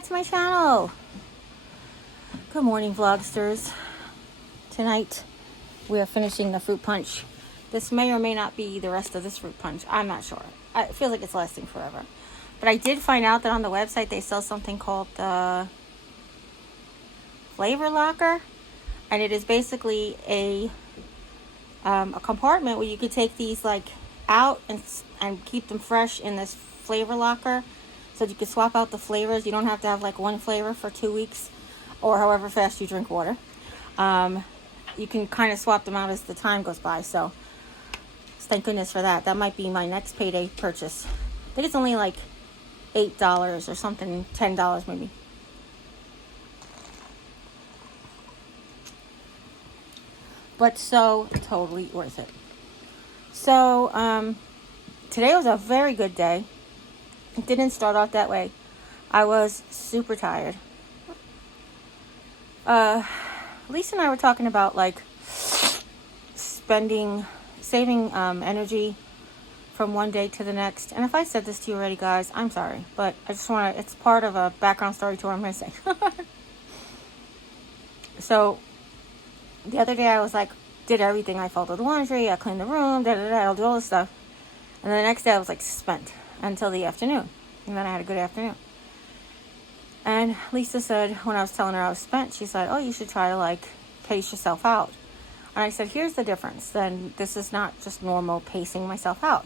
back to my channel. Good morning, vlogsters. Tonight we are finishing the fruit punch. This may or may not be the rest of this fruit punch. I'm not sure. It feels like it's lasting forever. But I did find out that on the website they sell something called the flavor locker, and it is basically a compartment where you could take these like out and keep them fresh in this flavor locker, so you could swap out the flavors. You don't have to have like one flavor for 2 weeks or however fast you drink water. You can kind of swap them out as the time goes by. So thank goodness for that. That might be my next payday purchase. I think it's only like $8 or something, $10 maybe. But so totally worth it. So today was a very good day. It didn't start off that way. I was super tired. Lisa and I were talking about like saving energy from one day to the next. And if I said this to you already, guys, I'm sorry, but I just want to, it's part of a background story tour I'm missing. So the other day I was like, did everything. I folded the laundry, I cleaned the room, I'll do all this stuff. And then the next day I was like spent until the afternoon. And then I had a good afternoon. And Lisa said, when I was telling her I was spent, she said, oh, you should try to like pace yourself out. And I said, here's the difference. Then this is not just normal pacing myself out.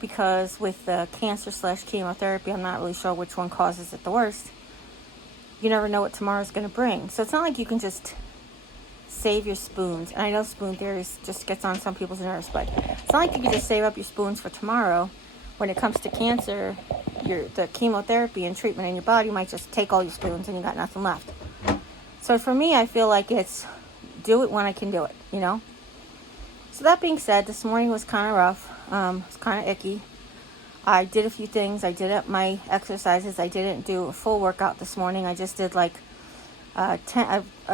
Because with the cancer/chemotherapy, I'm not really sure which one causes it the worst. You never know what tomorrow's going to bring. So it's not like you can just save your spoons. And I know spoon theory just gets on some people's nerves, but it's not like you can just save up your spoons for tomorrow. When it comes to cancer, the chemotherapy and treatment in your body might just take all your spoons and you got nothing left. So for me, I feel like it's do it when I can do it, you know? So that being said, this morning was kind of rough. It was kind of icky. I did a few things. I did my exercises. I didn't do a full workout this morning. I just did like a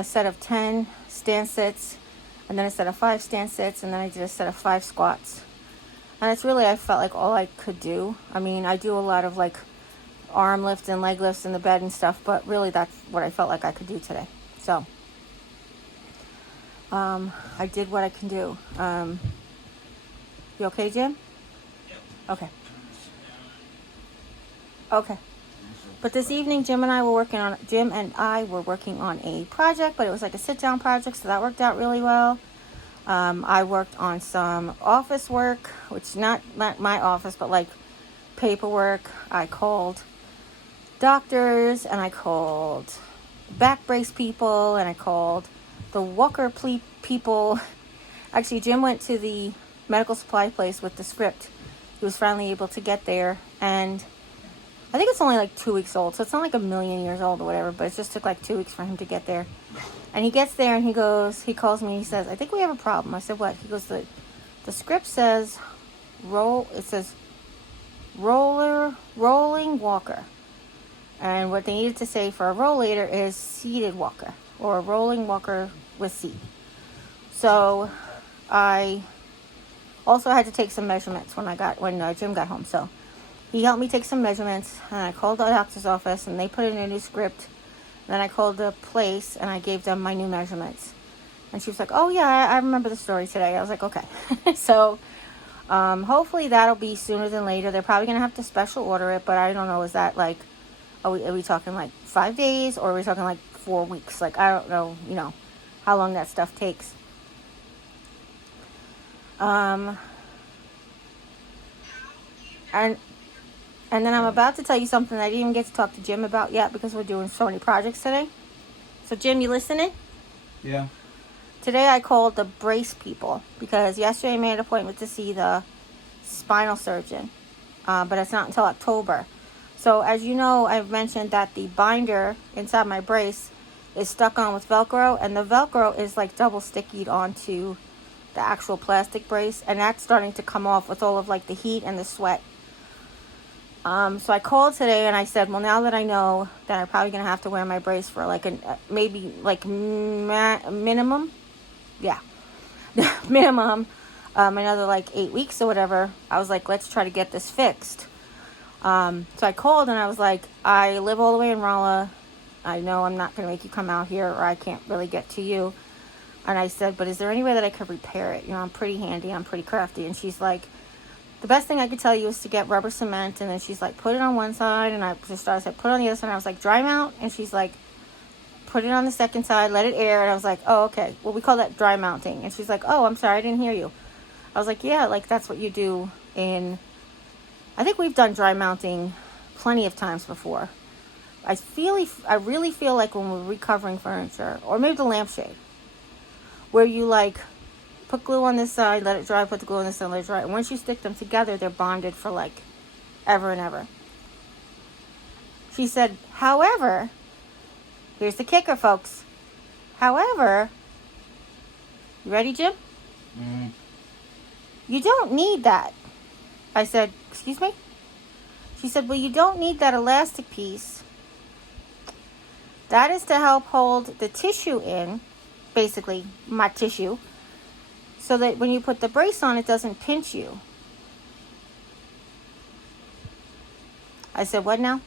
set of 10 stand sits, and then a set of 5 stand sits, and then I did a set of 5 squats. And it's really, I felt like all I could do. I mean, I do a lot of like arm lifts and leg lifts in the bed and stuff, but really that's what I felt like I could do today. So I did what I can do. You okay, Jim? Okay. Okay. But this evening, Jim and I were working on a project, but it was like a sit-down project, so that worked out really well. I worked on some office work, which not my office, but like paperwork. I called doctors, and I called back brace people, and I called the walker people. Actually, Jim went to the medical supply place with the script. He was finally able to get there, and I think it's only like 2 weeks old, so it's not like a million years old or whatever, but it just took like 2 weeks for him to get there. And he gets there and he calls me and he says, I think we have a problem. I said, what? He goes, the script says, rolling walker. And what they needed to say for a rollator is seated walker, or a rolling walker with seat. So I also had to take some measurements when Jim got home. So he helped me take some measurements, and I called the doctor's office, and they put in a new script. Then I called the place, and I gave them my new measurements. And she was like, oh, yeah, I remember the story today. I was like, okay. So hopefully that'll be sooner than later. They're probably going to have to special order it, but I don't know. Is that like, are we talking like 5 days, or are we talking like 4 weeks? Like, I don't know, how long that stuff takes. And then I'm about to tell you something I didn't even get to talk to Jim about yet, because we're doing so many projects today. So Jim, you listening? Yeah. Today I called the brace people, because yesterday I made an appointment to see the spinal surgeon, but it's not until October. So as you know, I've mentioned that the binder inside my brace is stuck on with Velcro, and the Velcro is like double stickied onto the actual plastic brace, and that's starting to come off with all of like the heat and the sweat. So I called today and I said, well, now that I know that I'm probably going to have to wear my brace for like maybe like minimum, minimum, another like 8 weeks or whatever, I was like, let's try to get this fixed. So I called and I was like, I live all the way in Rolla. I know I'm not going to make you come out here, or I can't really get to you. And I said, but is there any way that I could repair it? You know, I'm pretty handy. I'm pretty crafty. And she's like, the best thing I could tell you is to get rubber cement. And then she's like, put it on one side. And I just started, said, put it on the other side. And I was like, dry mount. And she's like, put it on the second side, let it air. And I was like, oh, okay. Well, we call that dry mounting. And she's like, oh, I'm sorry, I didn't hear you. I was like, yeah, like that's what you do in, I think we've done dry mounting plenty of times before. I really feel like when we're recovering furniture, or maybe the lampshade, where you like put glue on this side, let it dry, put the glue on this side, let it dry. And once you stick them together, they're bonded for like ever and ever. She said, however, here's the kicker, folks. However, you ready, Jim? Mm. You don't need that. I said, excuse me? She said, well, you don't need that elastic piece. That is to help hold the tissue in, basically my tissue, so that when you put the brace on, it doesn't pinch you. I said, what now?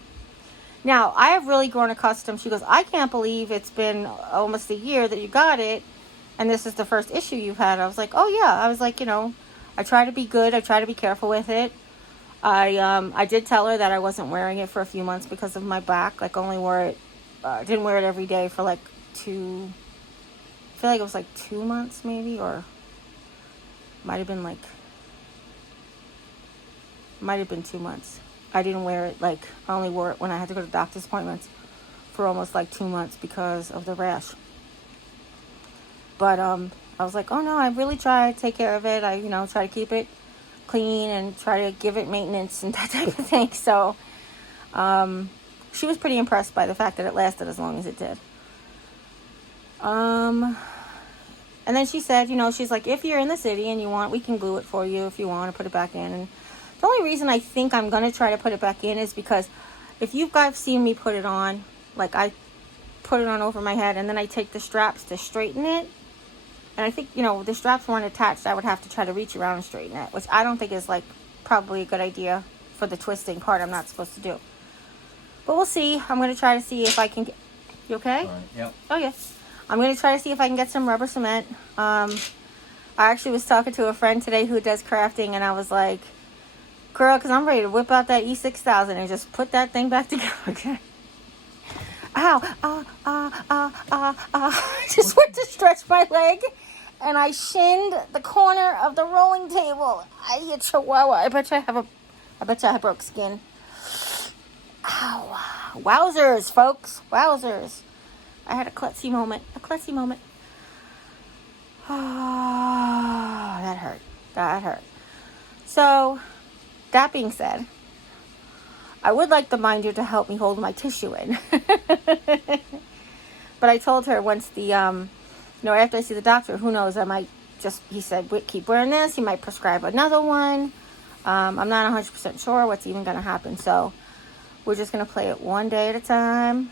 Now, I have really grown accustomed. She goes, I can't believe it's been almost a year that you got it, and this is the first issue you've had. I was like, oh, yeah. I was like, you know, I try to be good. I try to be careful with it. I did tell her that I wasn't wearing it for a few months because of my back. Like, only wore it, didn't wear it every day for like I feel like it was like 2 months maybe, or might have been 2 months. I didn't wear it, like, I only wore it when I had to go to doctor's appointments for almost like 2 months because of the rash. But I was like, oh no, I really try to take care of it. I, you know, try to keep it clean and try to give it maintenance and that type of thing. So she was pretty impressed by the fact that it lasted as long as it did. And then she said, you know, she's like, if you're in the city and you want, we can glue it for you if you want to put it back in. And the only reason I think I'm going to try to put it back in is because if you guys seen me put it on, like I put it on over my head and then I take the straps to straighten it. And I think, you know, the straps weren't attached. I would have to try to reach around and straighten it, which I don't think is like probably a good idea for the twisting part I'm not supposed to do. But we'll see. I'm going to try to see if I can get, you okay? All right. Yep. Oh, yeah. I'm going to try to see if I can get some rubber cement. I actually was talking to a friend today who does crafting, and I was like, girl, because I'm ready to whip out that E6000 and just put that thing back together again. Ow, just went to stretch my leg, and I shinned the corner of the rolling table. I chihuahua. I bet you I have broke skin. Ow. Wowzers, folks. Wowzers. I had a klutzy moment. Oh, that hurt. So, that being said, I would like the minder to help me hold my tissue in. But I told her once after I see the doctor, who knows, I might just, he said, keep wearing this. He might prescribe another one. I'm not 100% sure what's even going to happen. So, we're just going to play it one day at a time.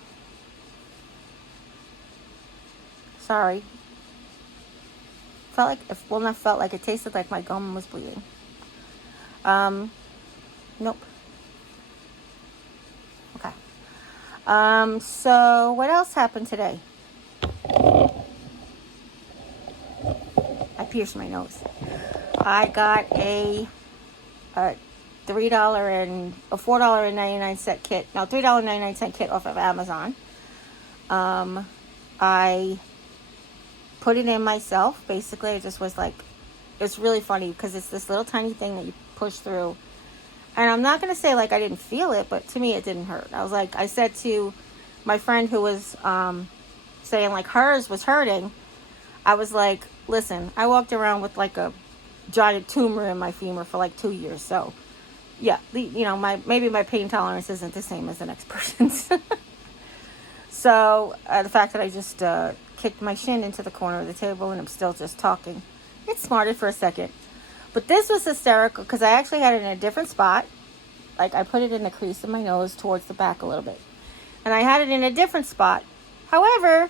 Sorry. It tasted like my gum was bleeding. Nope. Okay. So what else happened today? I pierced my nose. I got a $4.99 kit. No, $3.99 kit off of Amazon. I put it in myself. Basically, it just was like, it's really funny because it's this little tiny thing that you push through. And I'm not going to say like I didn't feel it, but to me it didn't hurt. I said to my friend who was saying like hers was hurting, I was like, listen, I walked around with like a giant tumor in my femur for like 2 years. So yeah, maybe my pain tolerance isn't the same as the next person's. So the fact that I just kicked my shin into the corner of the table and I'm still just talking, it smarted for a second. But this was hysterical because I actually had it in a different spot. Like I put it in the crease of my nose towards the back a little bit. And I had it in a different spot. However,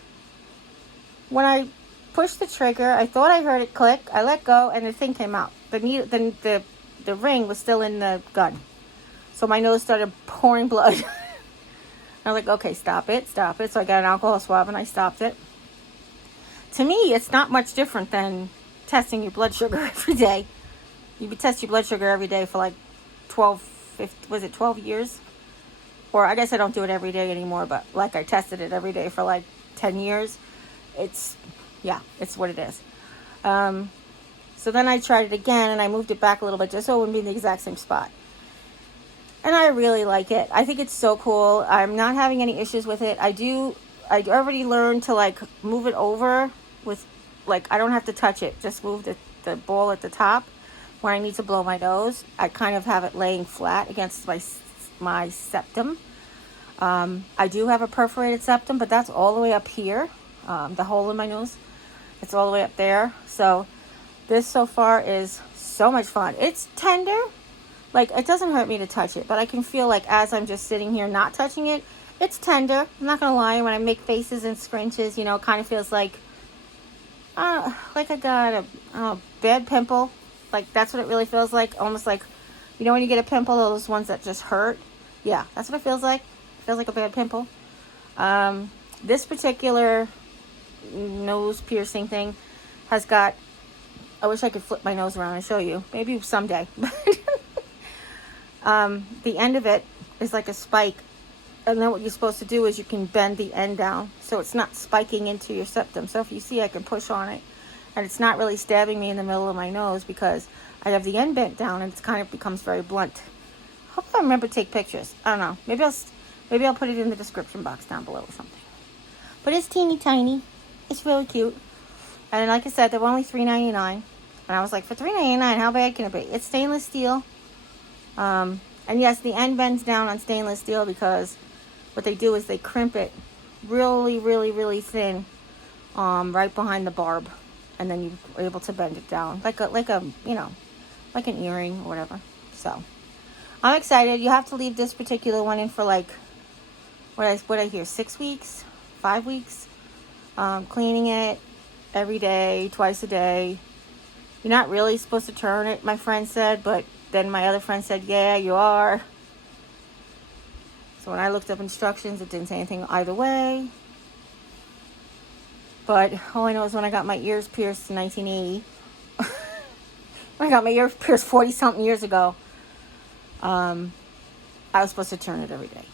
when I pushed the trigger, I thought I heard it click. I let go and the thing came out. The ring was still in the gun. So my nose started pouring blood. I was like, okay, stop it. So I got an alcohol swab and I stopped it. To me, it's not much different than testing your blood sugar every day. You test your blood sugar every day for like 12 years? Or I guess I don't do it every day anymore, but like I tested it every day for like 10 years. It's what it is. So then I tried it again and I moved it back a little bit just so it wouldn't be in the exact same spot. And I really like it. I think it's so cool. I'm not having any issues with it. I already learned to like move it over with, like, I don't have to touch it. Just move the ball at the top where I need to blow my nose. I kind of have it laying flat against my septum. I do have a perforated septum, but that's all the way up here. The hole in my nose. It's all the way up there. So this so far is so much fun. It's tender. Like, it doesn't hurt me to touch it, but I can feel like as I'm just sitting here not touching it, it's tender. I'm not going to lie. When I make faces and scrunches, it kind of feels like I got a bad pimple. Like, that's what it really feels like. Almost like, when you get a pimple, those ones that just hurt. Yeah, that's what it feels like. It feels like a bad pimple. This particular nose piercing thing has got, I wish I could flip my nose around and show you. Maybe someday. The end of it is like a spike. And then what you're supposed to do is you can bend the end down so it's not spiking into your septum. So if you see, I can push on it. And it's not really stabbing me in the middle of my nose because I have the end bent down and it kind of becomes very blunt. Hope I remember to take pictures. I don't know. Maybe I'll put it in the description box down below or something. But it's teeny tiny. It's really cute. And like I said, they were only $3.99. And I was like, for $3.99, how bad can it be? It's stainless steel. And yes, the end bends down on stainless steel because what they do is they crimp it really, really, really thin, right behind the barb. And then you're able to bend it down like an earring or whatever. So I'm excited. You have to leave this particular one in for like, what I hear, 6 weeks, 5 weeks. Cleaning it every day, twice a day. You're not really supposed to turn it, my friend said, but then my other friend said, yeah, you are. So when I looked up instructions, it didn't say anything either way. But all I know is when I got my ears pierced in 1980, when I got my ears pierced 40-something years ago, I was supposed to turn it every day.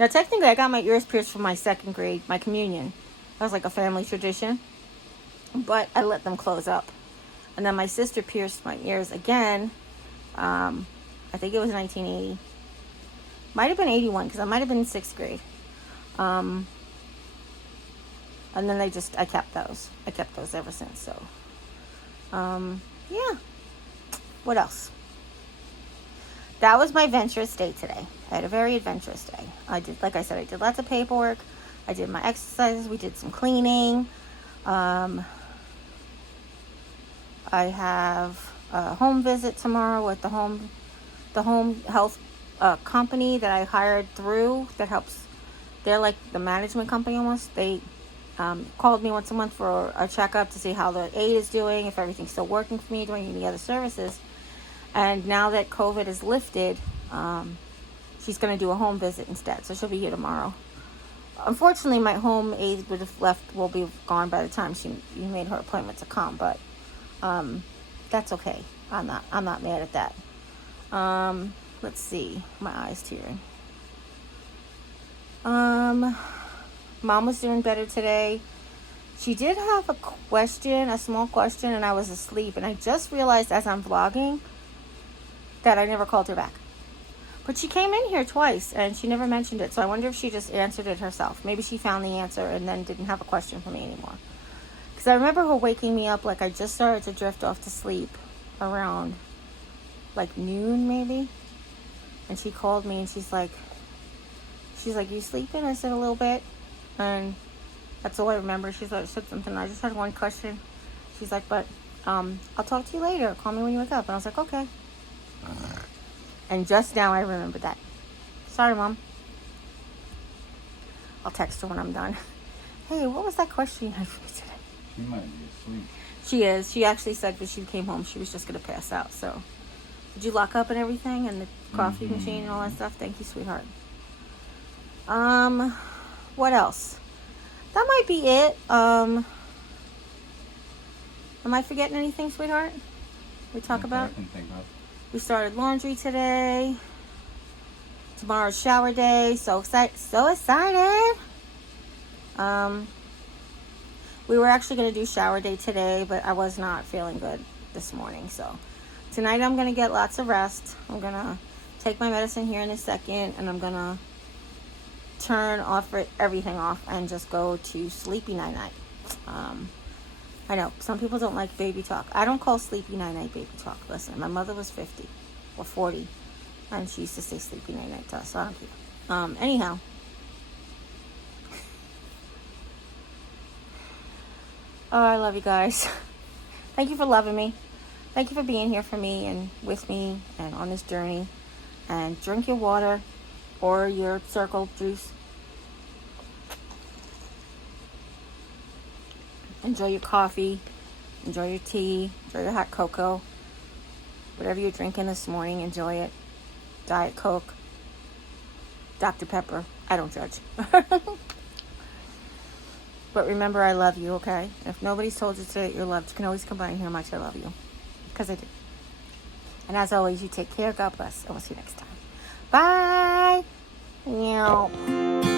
Now, technically, I got my ears pierced for my second grade, my communion. That was like a family tradition. But I let them close up. And then my sister pierced my ears again. I think it was 1980. Might have been 81 because I might have been in 6th grade. And then I kept those. I kept those ever since. So, yeah. What else? That was my adventurous day today. I had a very adventurous day. I did lots of paperwork. I did my exercises. We did some cleaning. I have a home visit tomorrow with the home health company that I hired through that helps. They're like the management company almost. They called me once a month for a checkup to see how the aid is doing, if everything's still working for me, doing any other services. And now that COVID is lifted, she's going to do a home visit instead. So she'll be here tomorrow. Unfortunately, my home aide will be gone by the time she made her appointment to come. But that's okay. I'm not mad at that. Let's see. My eye's tearing. Mom was doing better today. She did have a small question, and I was asleep. And I just realized as I'm vlogging that I never called her back. But she came in here twice, and she never mentioned it. So I wonder if she just answered it herself. Maybe she found the answer and then didn't have a question for me anymore. Because I remember her waking me up like I just started to drift off to sleep around like noon maybe. And she called me, and she's like, you sleeping? I said a little bit. And that's all I remember. She said something. I just had one question. She's like, but I'll talk to you later. Call me when you wake up. And I was like, okay. And just now I remembered that. Sorry, Mom. I'll text her when I'm done. Hey, what was that question you had for me today? She might be asleep. She is. She actually said when she came home she was just going to pass out. So Did you lock up and everything, and the coffee machine and all that stuff? Thank you, sweetheart. What else? That might be it. Am I forgetting anything, sweetheart? We talk about? I can think of. We started laundry today. Tomorrow's shower day. So excited! So excited! We were actually going to do shower day today, but I was not feeling good this morning. So tonight I'm going to get lots of rest. I'm going to take my medicine here in a second, and I'm going to turn everything off and just go to sleepy night-night. I know some people don't like baby talk. I don't call sleepy night-night baby talk. Listen, my mother was 50 or 40, and she used to say sleepy night-night to us, so I don't care. Anyhow. Oh, I love you guys. Thank you for loving me. Thank you for being here for me and with me and on this journey. And drink your water or your circle juice. Enjoy your coffee. Enjoy your tea. Enjoy your hot cocoa. Whatever you're drinking this morning, enjoy it. Diet Coke. Dr. Pepper. I don't judge. But remember, I love you, okay? If nobody's told you today that you're loved, you can always come by and hear how much I love you. Because I do. And as always, you take care. God bless. And we'll see you next time. Bye. Meow.